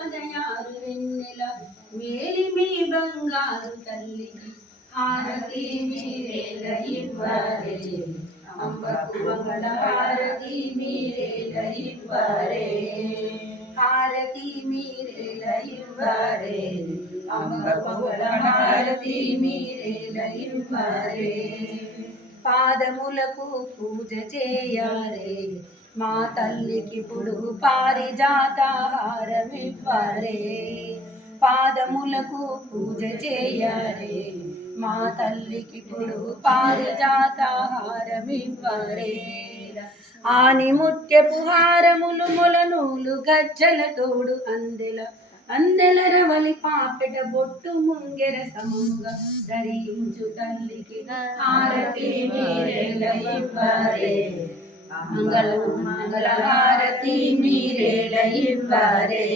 జయారు వెన్నెల మేలిమి బంగారు తల్లికి హారతి మీరేల ఇవ్వరే అంబకు మంగళ హారతి మీరేల ఇవ్వరే హారతి మీరేల ఇవ్వరే అంబకు మంగళ హారతి మీరేల ఇవ్వరే పాదములకు పూజ చేయరే మా తల్లికి ఇప్పుడు పారిజాతహారమివ్వరే పాదములకు పూజ చేయరే మా తల్లికి ఇప్పుడు పారిజాతహారమివ్వరే ఆని ముత్యపు హారములు మొలనూలు గజ్జల తోడు అందెల రవలి పాపెట బొట్టు ముంగెర సమంగా ధరించు తల్లికి హారతి మీరేల ఇవ్వరే మంగళ హారతి మీరేల ఇవ్వరే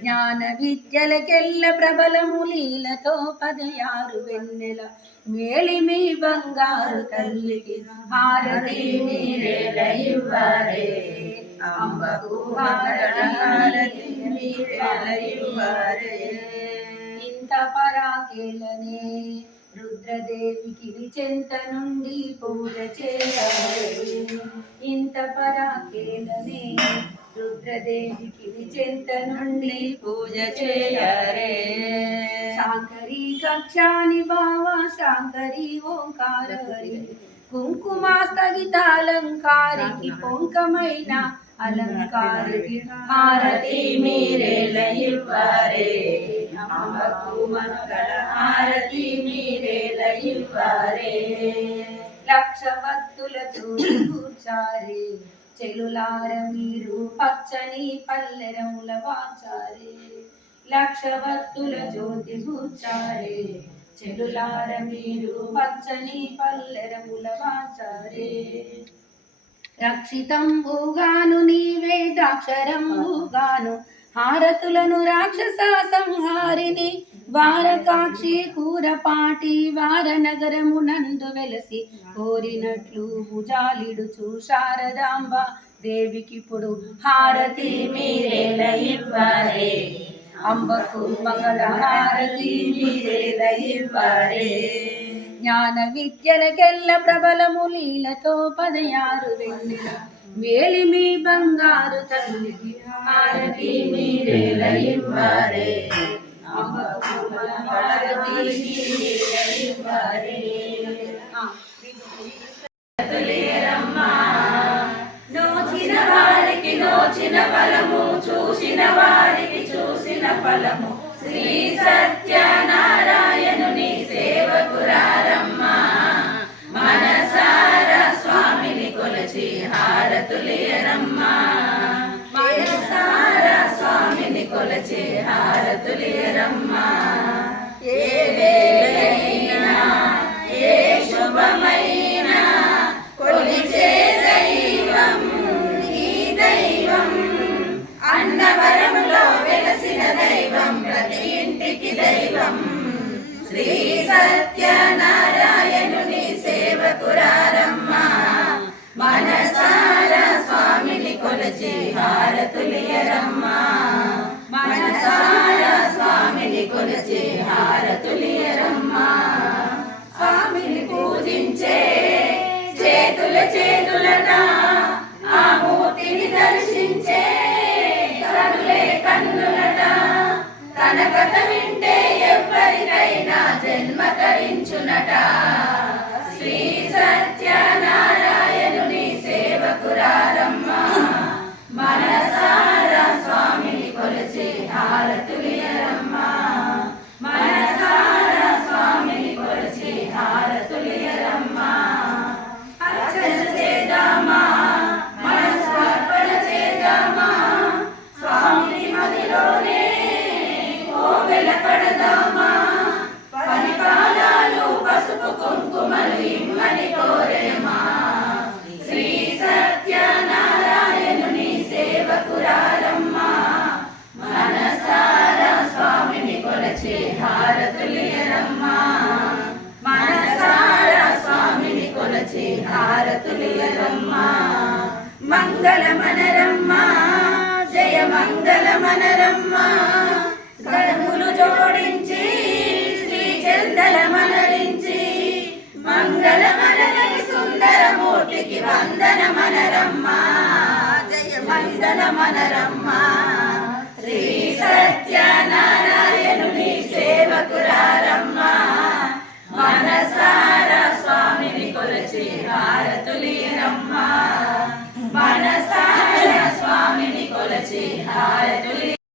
జ్ఞాన విద్యలకెల్ల ప్రబలము లీలతో 16 వెన్నెల మేలిమి బంగారు తల్లికి హారతి మీరేల ఇవ్వరే అంబకు హారతి మీరేల ఇవ్వరే ఇంత పరాకేలనే రుద్రదేవికి చెంత నుండి పూజ చేయరే ఇంత పరాకేలనే రుద్రదేవికి చెంత నుండి పూజ చేయరే శాంకరి కక్షాని భావ శాంకరి ఓంకారీ కుంకుమాస్తగితాలంకారికి పొంకమైన అలంకారికి హారతి మీరేల ఇవ్వరే అంబకు మంగళ హారతి మీరేల ఇవ్వరే లక్ష భక్తుల కూర్చారే చెలులార మీరు పచ్చని పల్లెరముల వాచారే లక్ష భక్తుల జ్యోతి కూర్చారే చెలులార మీరు పచ్చని పల్లెరముల వాచారే రక్షితంబుగాను నీవే దాక్షరంబుగాను హారతులను రాక్షస సంహారిని వారకాక్షి కూరపాటి వారనగరమునందు వెలసి కోరినట్లు భుజాలిడుచు శారదాంబ దేవికిప్పుడు హారతి మీరేల ఇవ్వరే అంబకు మంగళ హారతి మీరేల ఇవ్వరే జ్ఞాన విద్యలకెల్ల ప్రబలము లీలతో 16 వెన్నెల మేలిమి బంగారు తల్లికి హారతి మీరేల ఇవ్వరే అంబకు మంగళ హారతి మీరేల ఇవ్వరే నోచిన వారికి నోచిన ఫలము చూసిన వారికి చూసిన ఫలము శ్రీ సత్యనారాయణుని సేవకురారమ్మా మనసారా స్వామిని కొలచి హారతులియరమ్మా మనసారా స్వామిని కొలచి హారతులియరమ్మా ఏ వేళైనా ఏ శుభమైనా కొలిచే దైవం ఈ దైవం అన్నవరములో వెలసిన దైవం ప్రతి ఇంటికి దైవం శ్రీ సత్యనారాయణుని సేవకురారమ్మా మనసారా స్వామిని కొలచి హారతులియరమ్మా మనసారా స్వామిని కొలచి హారతులియరమ్మా స్వామిని పూజించే చేతులన ఆ మూర్తిని దర్శించే కనులే కన్నులట తన కథ వింటే ఎవరికైనా జన్మ తరించునట శ్రీ సత్యనారాయణుని సేవకురారమ్మా మనసారా స్వామిని కొలిచి హారతులియరమ్మా మనసారా స్వామిని కొలిచి హారతులియరమ్మా అర్చన చేద్దామా వందన మనరమ్మ జయ వందన మనరమ్మ